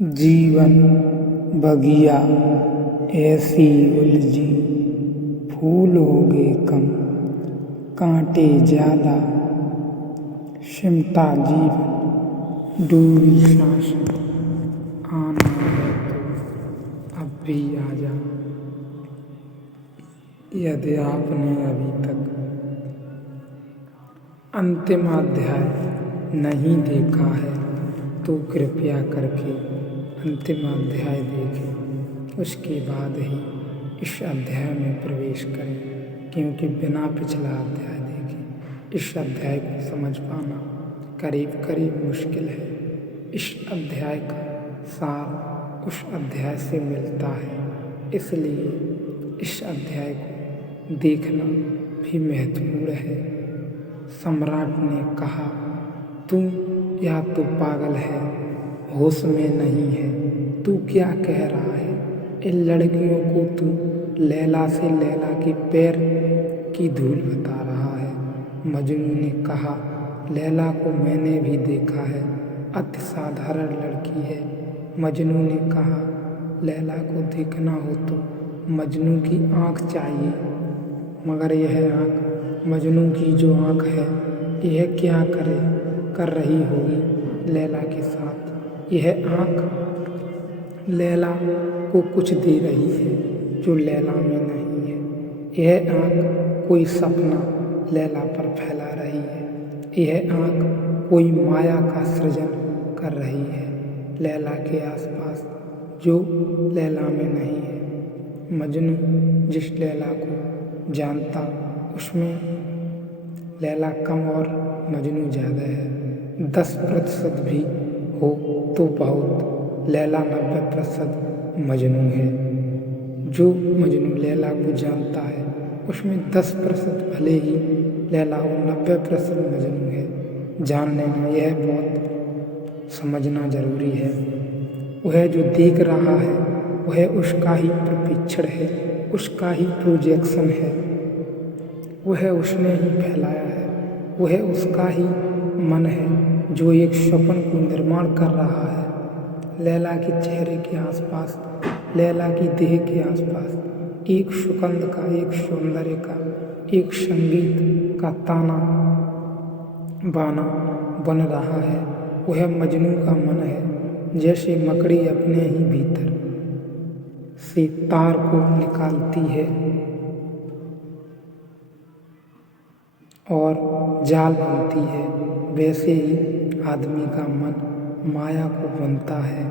जीवन बगिया ऐसी उलझी, फूल होगे कम, कांटे ज्यादा, सिमटा जीवन डूबी सांस, आना है तो अब भी आजा। यदि आपने अभी तक अंतिम अध्याय नहीं देखा है तो कृपया करके अंतिम अध्याय देखें, उसके बाद ही इस अध्याय में प्रवेश करें, क्योंकि बिना पिछला अध्याय देखे इस अध्याय को समझ पाना करीब करीब मुश्किल है। इस अध्याय का सार उस अध्याय से मिलता है, इसलिए इस अध्याय को देखना भी महत्वपूर्ण है। सम्राट ने कहा, तू या तो पागल है, होश में नहीं है, तू क्या कह रहा है? इन लड़कियों को तू लैला से लैला के पैर की धूल बता रहा है। मजनू ने कहा, लैला को मैंने भी देखा है, अति साधारण लड़की है। मजनू ने कहा, लैला को देखना हो तो मजनू की आँख चाहिए, मगर यह आँख मजनू की जो आँख है, यह क्या कर रही होगी लैला के साथ? यह आँख लैला को कुछ दे रही है जो लैला में नहीं है। यह आँख कोई सपना लैला पर फैला रही है। यह आँख कोई माया का सृजन कर रही है लैला के आसपास, जो लैला में नहीं है। मजनू जिस लैला को जानता उसमें लैला कम और मजनू ज़्यादा है। 10% भी हो तो बहुत, लैला 90% मजनू है। जो मजनू लैला को जानता है उसमें 10% भले ही लैला हो, 90% मजनू है। जानने में यह बहुत समझना जरूरी है। वह जो देख रहा है वह उसका ही प्रपिक्षण है, उसका ही प्रोजेक्शन है, वह उसने ही फैलाया है। वह उसका ही मन है जो एक स्वप्न को निर्माण कर रहा है। लैला के चेहरे के आसपास, लैला की देह के आसपास एक सुगंध का, एक सौंदर्य का, एक संगीत का ताना बाना बन रहा है। वह मजनू का मन है, जैसे मकड़ी अपने ही भीतर से तार को निकालती है और जाल बुनती है, वैसे ही आदमी का मन माया को बुनता है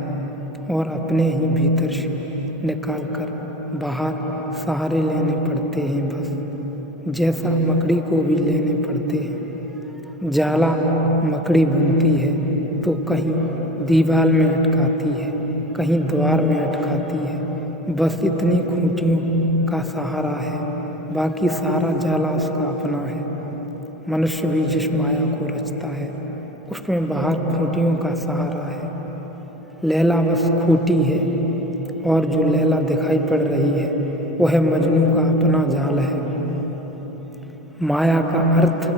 और अपने ही भीतर से निकाल कर बाहर सहारे लेने पड़ते हैं, बस जैसा मकड़ी को भी लेने पड़ते हैं। जाला मकड़ी बुनती है तो कहीं दीवार में अटकाती है, कहीं द्वार में अटकाती है, बस इतनी खूंटियों का सहारा है, बाकी सारा जाला उसका अपना है। मनुष्य भी जिस माया को रचता है उसमें बाहर खूंटियों का सहारा है। लैला बस खूंटी है और जो लैला दिखाई पड़ रही है वह मजनू का अपना जाल है। माया का अर्थ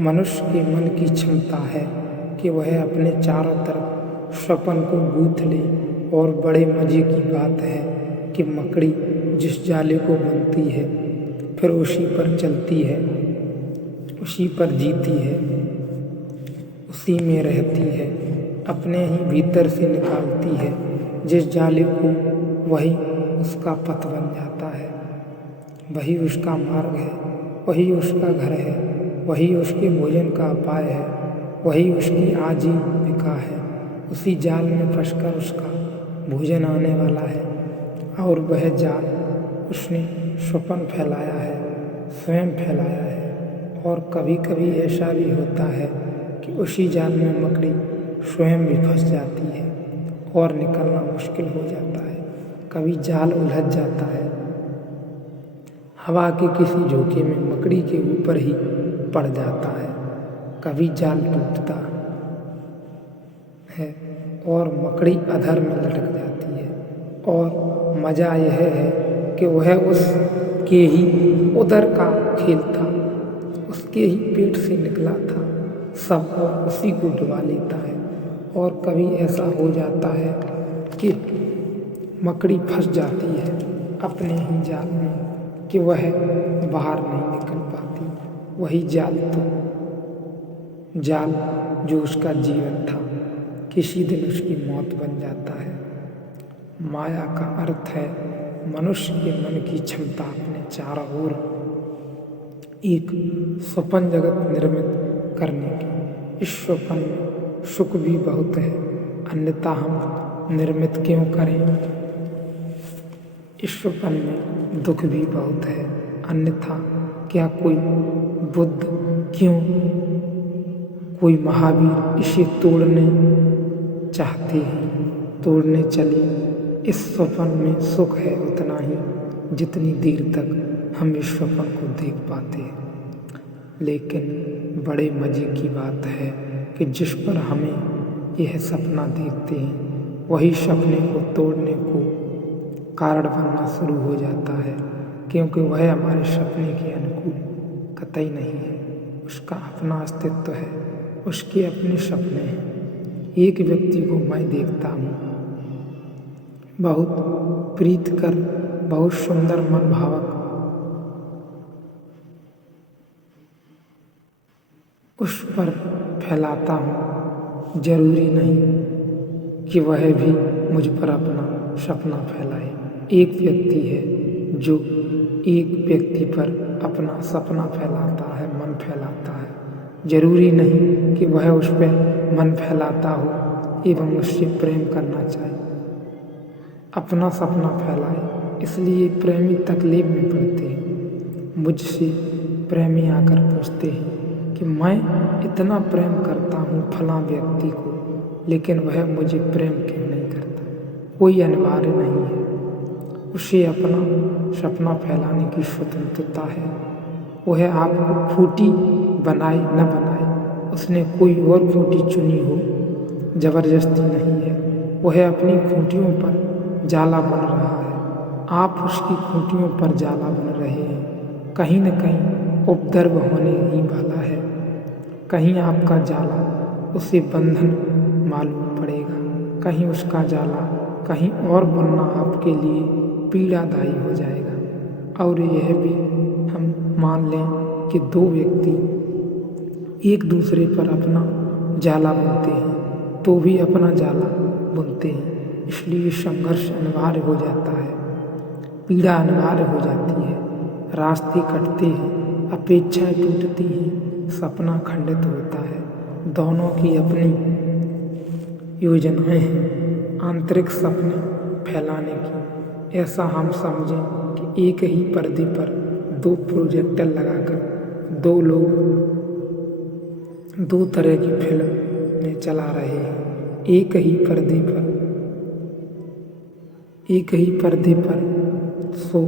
मनुष्य के मन की क्षमता है कि वह अपने चारों तरफ स्वप्न को गूंथ ले, और बड़े मजे की बात है कि मकड़ी जिस जाले को बुनती है फिर उसी पर चलती है, उसी पर जीती है, उसी में रहती है, अपने ही भीतर से निकालती है जिस जाले को, वही उसका पथ बन जाता है, वही उसका मार्ग है, वही उसका घर है, वही उसके भोजन का उपाय है, वही उसकी आजीविका है। उसी जाल में फंसकर उसका भोजन आने वाला है, और वह जाल उसने स्वप्न फैलाया है, स्वयं फैलाया है। और कभी कभी ऐसा भी होता है कि उसी जाल में मकड़ी स्वयं भी फंस जाती है और निकलना मुश्किल हो जाता है। कभी जाल उलझ जाता है, हवा के किसी झोंके में मकड़ी के ऊपर ही पड़ जाता है, कभी जाल टूटता है और मकड़ी अधर में लटक जाती है। और मज़ा यह है कि वह उसके ही उदर का खेल था, उसके ही पेट से निकला था, सब और उसी को डुबा लेता है और कभी ऐसा हो जाता है कि मकड़ी फंस जाती है अपने ही जाल में कि वह बाहर नहीं निकल पाती। वही जाल जो उसका जीवन था किसी दिन उसकी मौत बन जाता है। माया का अर्थ है मनुष्य के मन की क्षमता अपने चारों ओर एक स्वप्न जगत निर्मित करने की। इस स्वप्न में सुख भी बहुत है, अन्यथा हम निर्मित क्यों करें। इस स्वप्न में दुख भी बहुत है, अन्यथा क्या कोई बुद्ध क्यों, कोई महावीर इसे तोड़ने चाहते हैं, तोड़ने चले। इस स्वप्न में सुख है उतना ही जितनी देर तक हम इस स्वप्न को देख पाते हैं। लेकिन बड़े मज़े की बात है कि जिस पर हमें यह सपना देखते हैं वही सपने को तोड़ने को कारण बनना शुरू हो जाता है, क्योंकि वह हमारे सपने के अनुकूल कतई नहीं है। उसका अपना अस्तित्व है, उसके अपने सपने हैं। एक व्यक्ति को मैं देखता हूँ, बहुत प्रीतिकर, बहुत सुंदर, मनभावक, उस पर फैलाता हूँ। जरूरी नहीं कि वह भी मुझ पर अपना सपना फैलाए। एक व्यक्ति है जो एक व्यक्ति पर अपना सपना फैलाता है, मन फैलाता है। जरूरी नहीं कि वह उस पर मन फैलाता हो एवं उससे प्रेम करना चाहे, अपना सपना फैलाए। इसलिए प्रेमी तकलीफ में पड़ते हैं। मुझसे प्रेमी आकर पूछते हैं कि मैं इतना प्रेम करता हूँ फलां व्यक्ति को, लेकिन वह मुझे प्रेम क्यों नहीं करता। कोई अनिवार्य नहीं है, उसे अपना सपना फैलाने की स्वतंत्रता है। वह आपको खूंटी बनाए न बनाए, उसने कोई और खूंटी चुनी हो, जबरदस्ती नहीं है। वह अपनी खूंटियों पर जाला बन रहा है, आप उसकी खूंटियों पर जाला बन रहे हैं। कहीं न कहीं उपद्रव होने ही वाला है, कहीं आपका जाला उसे बंधन मालूम पड़ेगा, कहीं उसका जाला कहीं और बनना आपके लिए पीड़ादायी हो जाएगा। और यह भी हम मान लें कि दो व्यक्ति एक दूसरे पर अपना जाला बुनते हैं तो भी अपना जाला बुनते हैं। इसलिए संघर्ष अनिवार्य हो जाता है, पीड़ा अनिवार्य हो जाती है, रास्ते कटते हैं, अपेक्षाएं टूटती हैं, सपना खंडित होता है। दोनों की अपनी योजनाएं हैं आंतरिक सपने फैलाने की। ऐसा हम समझें कि एक ही पर्दे पर दो प्रोजेक्टर लगाकर दो लोग दो तरह की फिल्म में चला रहे हैं। एक ही पर्दे पर सो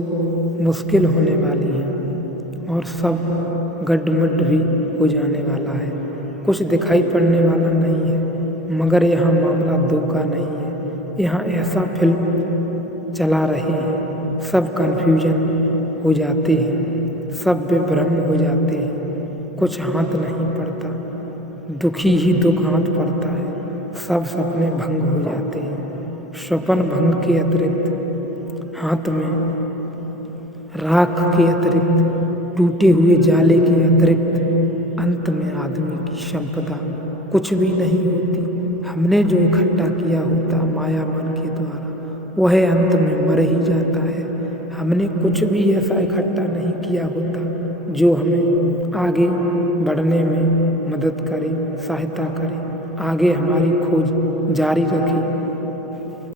मुश्किल होने वाली है और सब गड्ढमड्ढ भी हो जाने वाला है। कुछ दिखाई पड़ने वाला नहीं है, मगर यहाँ मामला दो का नहीं है। यहाँ ऐसा फिल्म चला रहे हैं, सब कन्फ्यूजन हो जाते हैं, सब विभ्रम हो जाते हैं, कुछ हाथ नहीं पड़ता, दुखी ही दुख हाथ पड़ता है, सब सपने भंग हो जाते हैं। स्वप्न भंग के अतिरिक्त, हाथ में राख के अतिरिक्त, टूटे हुए जाले के अतिरिक्त अंत में आदमी की संपदा कुछ भी नहीं होती। हमने जो इकट्ठा किया होता माया मन के द्वारा वह अंत में मर ही जाता है। हमने कुछ भी ऐसा इकट्ठा नहीं किया होता जो हमें आगे बढ़ने में मदद करे, सहायता करे, आगे हमारी खोज जारी रखे।